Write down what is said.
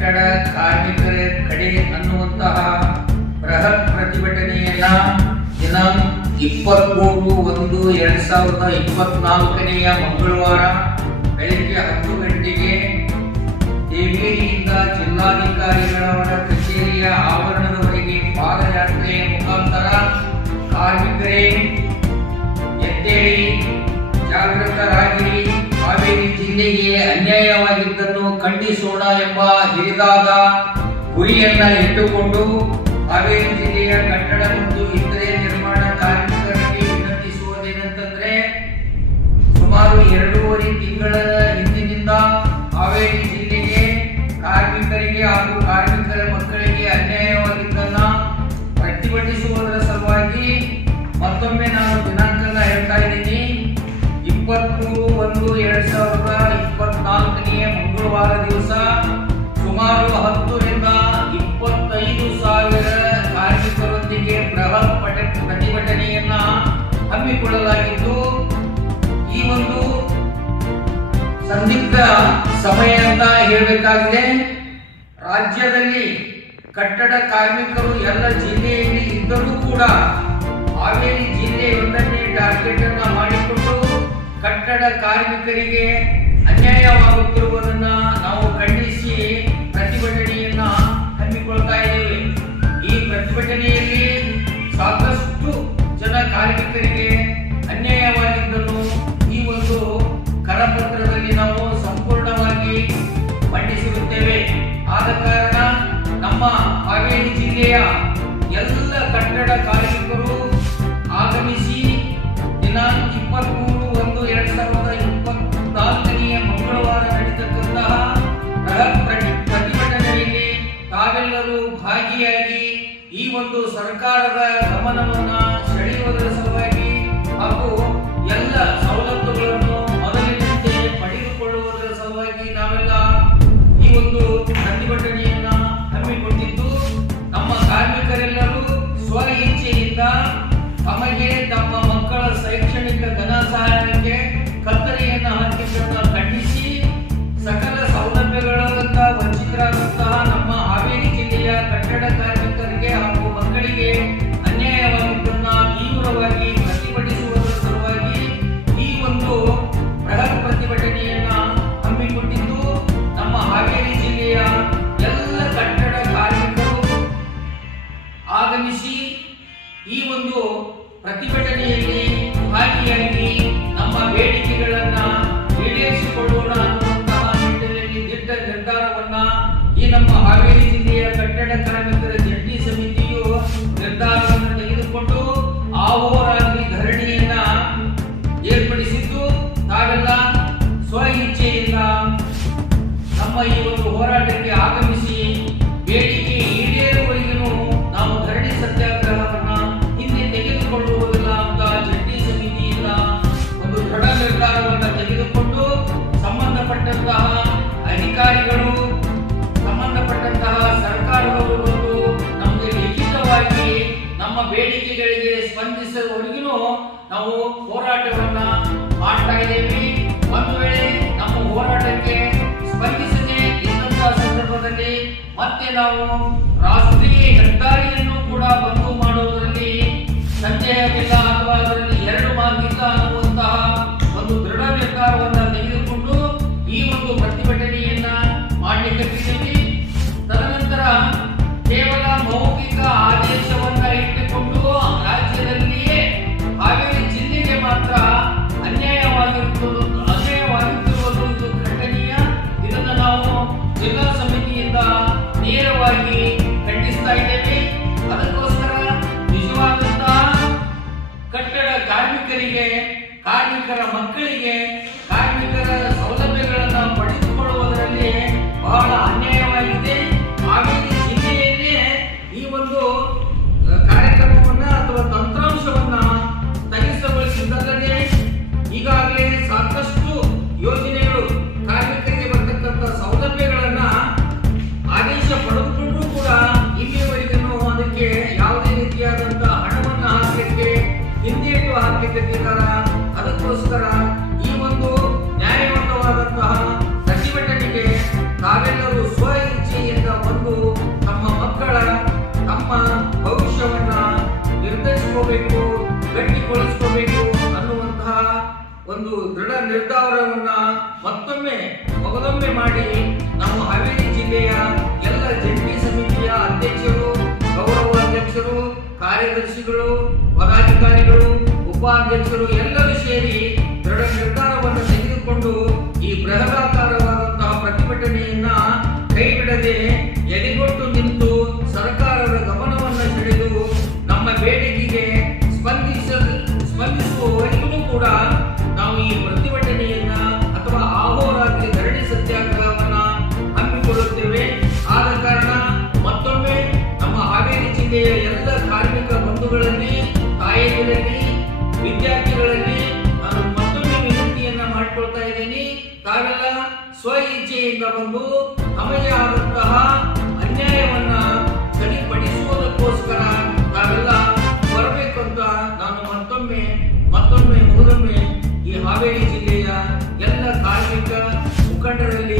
ಕಟ್ಟಡ ಕಾರ್ಮಿಕರ ಕಡೆ ಅನ್ನುವಂತಹ ಬೃಹತ್ ಪ್ರತಿಭಟನೆಯನ್ನ ದಿನಾಂಕ 23/1/2024 ಮಂಗಳವಾರ ಬೆಳಗ್ಗೆ 10 ಗಂಟೆಗೆ ದೇವೇರಿಯಿಂದ ಜಿಲ್ಲಾಧಿಕಾರಿಗಳವರ ಕಚೇರಿಯ ಆವರಣದವರೆಗೆ ಪಾದಯಾತ್ರೆಯ ಮುಖಾಂತರ ಕಾರ್ಮಿಕರೇ ಎದ್ದೇಳಿ, ಜಾಗೃತರಾಗಿರಿ, ಹಾವೇರಿ ಜಿಲ್ಲೆಗೆ ಅನ್ಯಾಯವಾಗಿದ್ದನ್ನು ಖಂಡಿಸೋಣ ಎಂಬ ಹಿರಿದಾದ ಗುರಿಯನ್ನ ಇಟ್ಟುಕೊಂಡು ಹಾವೇರಿ ಜಿಲ್ಲೆಯ ಕಟ್ಟಡ ಮತ್ತು ಇತರೆ ನಿರ್ಮಾಣ ಕಾರ್ಮಿಕರಿಗೆ ವಿನಂತಿಸುವುದೇನೆಂತಂದ್ರೆ, ಸುಮಾರು 2.5 ತಿಂಗಳ ಹಿಂದಿನಿಂದ ಹಾವೇರಿ ಜಿಲ್ಲೆಗೆ ಕಾರ್ಮಿಕರಿಗೆ ಹಾಗೂ ಕಾರ್ಮಿಕರ ಮಕ್ಕಳಿಗೆ ಅನ್ಯಾಯವಾಗಿದ್ದನ್ನ ಪ್ರತಿಭಟಿಸುವುದರ ಸಲುವಾಗಿ ಮತ್ತೊಮ್ಮೆ ನಾನು ದಿನಾಂಕನ ಹೇಳ್ತಾ ಇದ್ದೀನಿ. 23/1/2024 ಮಂಗಳವಾರ ದಿವಸ ಸುಮಾರು 10 ರಿಂದ 25 ಸಾವಿರ ಕಾರ್ಮಿಕರೊಂದಿಗೆ ಬೃಹತ್ ಪ್ರತಿಭಟನೆಯನ್ನ ಹಮ್ಮಿಕೊಳ್ಳಲಾಗಿದ್ದು, ಈ ಒಂದು ಸಂದಿಗ್ಧ ಸಮಯ ಅಂತ ಹೇಳಬೇಕಾಗಿದೆ. ರಾಜ್ಯದಲ್ಲಿ ಕಟ್ಟಡ ಕಾರ್ಮಿಕರು ಎಲ್ಲ ಜಿಲ್ಲೆಯಲ್ಲಿ ಇದ್ದರೂ ಕೂಡ ಹಾವೇರಿ ಜಿಲ್ಲೆಯೊಂದನ್ನೇ ಟಾರ್ಗೆಟ್ ಅನ್ನ ಮಾಡಿಕೊಂಡು ಕಟ್ಟಡ ಕಾರ್ಮಿಕರಿಗೆ ಅನ್ಯಾಯವಾಗುತ್ತಿರುವುದನ್ನ ನಾವು ಖಂಡಿಸಿ ಪ್ರತಿಭಟನೆಯನ್ನ ಹಮ್ಮಿಕೊಳ್ತಾ ಇದ್ದೇವೆ. ಈ ಪ್ರತಿಭಟನೆಯಲ್ಲಿ ಸಾಕಷ್ಟು ಜನ ಕಾರ್ಮಿಕರಿಗೆ ಅನ್ಯಾಯವಾಗಿದ್ದನ್ನು ಈ ಒಂದು ಕರಪತ್ರದಲ್ಲಿ ನಾವು ಸಂಪೂರ್ಣವಾಗಿ ಮಂಡಿಸಿರುತ್ತೇವೆ. ಆದ ಕಾರಣ ನಮ್ಮ ಹಾವೇರಿ ಜಿಲ್ಲೆಯ ಎಲ್ಲ ಕಟ್ಟಡ ಕಾರ್ಮಿಕರು ಆಗಮಿಸಿ ದಿನಾಂಕ 23/1/2024 ಮಂಗಳವಾರ ನಡೆಸತಕ್ಕಂತಹ ಬೃಹತ್ ಪ್ರತಿಭಟನೆಯಲ್ಲಿ ತಾವೆಲ್ಲರೂ ಭಾಗಿಯಾಗಿ ಈ ಒಂದು ಸರ್ಕಾರದ ಗಮನವನ್ನ ಸೆಳೆಯುವುದರ ಸಲುವಾಗಿ ಹಾಗೂ ಎಲ್ಲ ಸವಲತ್ತುಗಳನ್ನು ಮೊದಲಿನಂತೆ ಪಡೆದುಕೊಳ್ಳುವುದರ ಸಲುವಾಗಿ ನಾವೆಲ್ಲ ಈ ಒಂದು ಪ್ರತಿಭಟನೆಯನ್ನ ಹಮ್ಮಿಕೊಂಡಿದ್ದು, ನಮ್ಮ ಕಾರ್ಮಿಕರೆಲ್ಲರೂ ಸ್ವ ಇಚ್ಛೆಯಿಂದ ತಮಗೆ ತಮ್ಮ ಮಕ್ಕಳ ಶೈಕ್ಷಣಿಕ ಧನ ಸಹಾಯಕ್ಕೆ ಕತ್ತರಿಯನ್ನ ಹಾಕಿದ್ದನ್ನ ಖಂಡಿಸಿ ಸಕಲ ಸೌಲಭ್ಯಗಳಿಂದ ವಂಚಿತರಾದಂತಹ ನಮ್ಮ ಹಾವೇರಿ ಜಿಲ್ಲೆಯ ಕಟ್ಟಡ ಕಾರ್ಮಿಕರಿಗೆ ಹಾಗೂ ಮಕ್ಕಳಿಗೆ ಅನ್ಯಾಯವಾಗಿದ್ದನ್ನ ತೀವ್ರವಾಗಿ ಪ್ರತಿಭಟಿಸುವುದರ ಸಲುವಾಗಿ ಈ ಒಂದು ಬೃಹತ್ ಪ್ರತಿಭಟನೆಯನ್ನ ಹಮ್ಮಿಕೊಂಡಿದ್ದು, ನಮ್ಮ ಹಾವೇರಿ ಜಿಲ್ಲೆಯ ಎಲ್ಲ ಕಟ್ಟಡ ಕಾರ್ಮಿಕರು ಆಗಮಿಸಿ ಈ ಒಂದು ಪ್ರತಿಭಟನೆಯಲ್ಲಿ ಭಾಗಿಯಾಗಿ ನಮ್ಮ ಬೇಡಿಕೆಗಳನ್ನ ಈಡೇರಿಸಿಕೊಳ್ಳೋಣ ಅನ್ನುವಂತಹ ನಿಟ್ಟಿನಲ್ಲಿ ದಿಟ್ಟ ನಿರ್ಧಾರವನ್ನ ಈ ನಮ್ಮ ಹಾವೇರಿ ಜಿಲ್ಲೆಯ ಕಟ್ಟಡ ಕಾರ್ಮಿಕರ ಜಂಟಿ ಸಮಿತಿಯು ನಿರ್ಧಾರವನ್ನು ತೆಗೆದುಕೊಂಡು ಆಹೋರಾತ್ರಿ ಧರಣಿಯನ್ನ ಏರ್ಪಡಿಸಿದ್ದು, ತಾವೆಲ್ಲ ಸ್ವ ಇಚ್ಛೆಯಿಂದ ನಮ್ಮ ಈ ಒಂದು ಹೋರಾಟಕ್ಕೆ ಆಗಮಿಸಿ ಬೇಡಿಕೆ ಈಡೇರುವವರೆಗೂ ನಾವು ಧರಣಿ ಸತ್ಯಾಗ್ರಹವನ್ನ ಹಿಂದೆ ತೆಗೆದುಕೊಳ್ಳುವುದಿಲ್ಲ ಅಂತ ಜಂಟಿ ಸಮಿತಿಯಿಂದ ಒಂದು ದೃಢ ನಿರ್ಧಾರವನ್ನು ತೆಗೆದುಕೊಂಡು ಸಂಬಂಧಪಟ್ಟಂತಹ ಅಧಿಕಾರಿಗಳು, ಸಂಬಂಧಪಟ್ಟಂತಹ ಸರ್ಕಾರದವರು ಬಂದು ನಮಗೆ ಲಿಖಿತವಾಗಿ ನಮ್ಮ ಬೇಡಿಕೆಗಳಿಗೆ ಸ್ಪಂದಿಸುವವರೆಗೂ ನಾವು ಹೋರಾಟವನ್ನ ಮಾಡ್ತಾ ಇದ್ದೇವೆ. ಒಂದು ವೇಳೆ ನಮ್ಮ ಹೋರಾಟಕ್ಕೆ ಸ್ಪಂದಿಸದೆ ಇದ್ದಂತಹ ಸಂದರ್ಭದಲ್ಲಿ ಮತ್ತೆ ನಾವು ರಾಷ್ಟ್ರೀಯ ಹೆದ್ದಾರಿಯನ್ನು ಕೂಡ ಬಂದು ಮಾಡುವುದರಲ್ಲಿ ಸಂಶಯವಿಲ್ಲ ಅಥವಾ ಅದರಲ್ಲಿ 2 ಮಾತಿಲ್ಲ ಅನ್ನುವಂತಹ ಒಂದು ದೃಢ ನಿರ್ಧಾರವನ್ನು ತೆಗೆದುಕೊಂಡು ಈ ಒಂದು ಪ್ರತಿಭಟನೆಯನ್ನ ಮಾಡಲಿಕ್ಕೆ ತದನಂತರ ಕೇವಲ ಮೌಖಿಕ ಆದೇಶವನ್ನ ಇಟ್ಟುಕೊಂಡು ರಾಜ್ಯದಲ್ಲಿಯೇ ಹಾವೇರಿ ಜಿಲ್ಲೆಗೆ ಮಾತ್ರ ಅನ್ಯಾಯವಾಗಿರುವುದು ಇದು ಖಂಡನೀಯ. ಇದನ್ನು ನಾವು ಜಿಲ್ಲಾ ಸಮಿತಿಯಿಂದ ನೇರವಾಗಿ ಖಂಡಿಸ್ತಾ ಇದ್ದೇವೆ. ಅದಕ್ಕೋಸ್ಕರ ನಿಜವಾದಂತಹ ಕಟ್ಟಡ ಕಾರ್ಮಿಕರಿಗೆ, ಕಾರ್ಮಿಕರ ಮಕ್ಕಳಿಗೆ, ಕಾರ್ಮಿಕರ ಸೌಲಭ್ಯಗಳನ್ನು ಪಡೆದುಕೊಳ್ಳುವುದರಲ್ಲಿ ಬಹಳ ಅನ್ಯಾಯವಾಗಿದೆ. ಹಾವೇರಿ ಜಿಲ್ಲೆಯಲ್ಲೇ ಈ ಒಂದು ಕಾರ್ಯಕ್ರಮವನ್ನ ಅಥವಾ ತಂತ್ರಾಂಶವನ್ನ ಸ್ಥಗಿತಗೊಳಿಸಿದ್ದಲ್ಲದೆ ಈಗಾಗಲೇ ಸಾಕಷ್ಟು ಯೋಜನೆಗಳು ಕಾರ್ಮಿಕರಿಗೆ ಬರ್ತಕ್ಕಂಥ ಸೌಲಭ್ಯಗಳನ್ನ ಆದೇಶ ಪಡೆದುಕೊಂಡ್ರೂ ಕೂಡ ಇಲ್ಲಿಯವರೆಗೂ ಅದಕ್ಕೆ ಯಾವುದೇ ರೀತಿಯಾದಂತಹ ಹಣವನ್ನ ಹಾಕಲಿಕ್ಕೆ ಹಿಂದೇಟು ಹಾಕಲಿಕ್ಕಿದ್ದಾರೆ. ಅದಕ್ಕೋಸ್ಕರ ಈ ಒಂದು ನ್ಯಾಯಯುತವಾದಂತಹ ಪ್ರತಿಭಟನೆಗೆ ತಾವೆಲ್ಲರೂ ಒಂದು ದೃಢ ನಿರ್ಧಾರವನ್ನ ಮಗದೊಮ್ಮೆ ಮಾಡಿ ನಮ್ಮ ಹಾವೇರಿ ಜಿಲ್ಲೆಯ ಎಲ್ಲ ಜಂಟಿ ಸಮಿತಿಯ ಅಧ್ಯಕ್ಷರು, ಗೌರವ ಅಧ್ಯಕ್ಷರು, ಕಾರ್ಯದರ್ಶಿಗಳು, ಪದಾಧಿಕಾರಿಗಳು, ಉಪಾಧ್ಯಕ್ಷರು ಎಲ್ಲರೂ ಸೇರಿ ದೃಢ ನಿರ್ಧಾರವನ್ನು ತೆಗೆದುಕೊಂಡು ಈ ಬೃಹದಾಕಾರವಾದಂತಹ ಪ್ರತಿಭಟನೆಯನ್ನ ಕೈಬಿಡದೆ ಎದೆಗೊಟ್ಟು ನಿಂತು ಸರ್ಕಾರದ ಗಮನವನ್ನು ಸೆಳೆದು ನಮ್ಮ ಬೇಡಿಕೆಗೆ ಸ್ಪಂದಿಸುವವರೆಗೂ ಕೂಡ ನಾವು ಈ ಪ್ರತಿಭಟನೆಯನ್ನ ಅಥವಾ ಅಹೋರಾತ್ರಿ ಧರಣಿ ಸತ್ಯಾಗ್ರಹವನ್ನ ಹಮ್ಮಿಕೊಳ್ಳುತ್ತೇವೆ. ಆದ ಕಾರಣ ಮತ್ತೊಮ್ಮೆ ನಮ್ಮ ಹಾವೇರಿ ಜಿಲ್ಲೆಯ ಎಲ್ಲ ಕಾರ್ಮಿಕ ಬಂಧುಗಳಲ್ಲಿ, ತಾಯಂದಿರಲ್ಲಿ, ವಿದ್ಯಾರ್ಥಿಗಳಲ್ಲಿ ನಾನು ಮತ್ತೊಮ್ಮೆ ವಿನಂತಿಯನ್ನ ಮಾಡಿಕೊಳ್ತಾ ಇದ್ದೀನಿ. ತಾವೆಲ್ಲ ಸ್ವ ಇಚ್ಛೆಯಿಂದ ಬಂದು ತಮಗೆ ಆದಂತಹ ಅನ್ಯಾಯವನ್ನ ಸರಿಪಡಿಸುವುದಕ್ಕೋಸ್ಕರ ತಾವೆಲ್ಲ ಬರಬೇಕು ಅಂತ ನಾನು ಮತ್ತೊಮ್ಮೆ ಈ ಹಾವೇರಿ ಜಿಲ್ಲೆಯ ಎಲ್ಲ ಕಾರ್ಮಿಕ ಮುಖಂಡರಲ್ಲಿ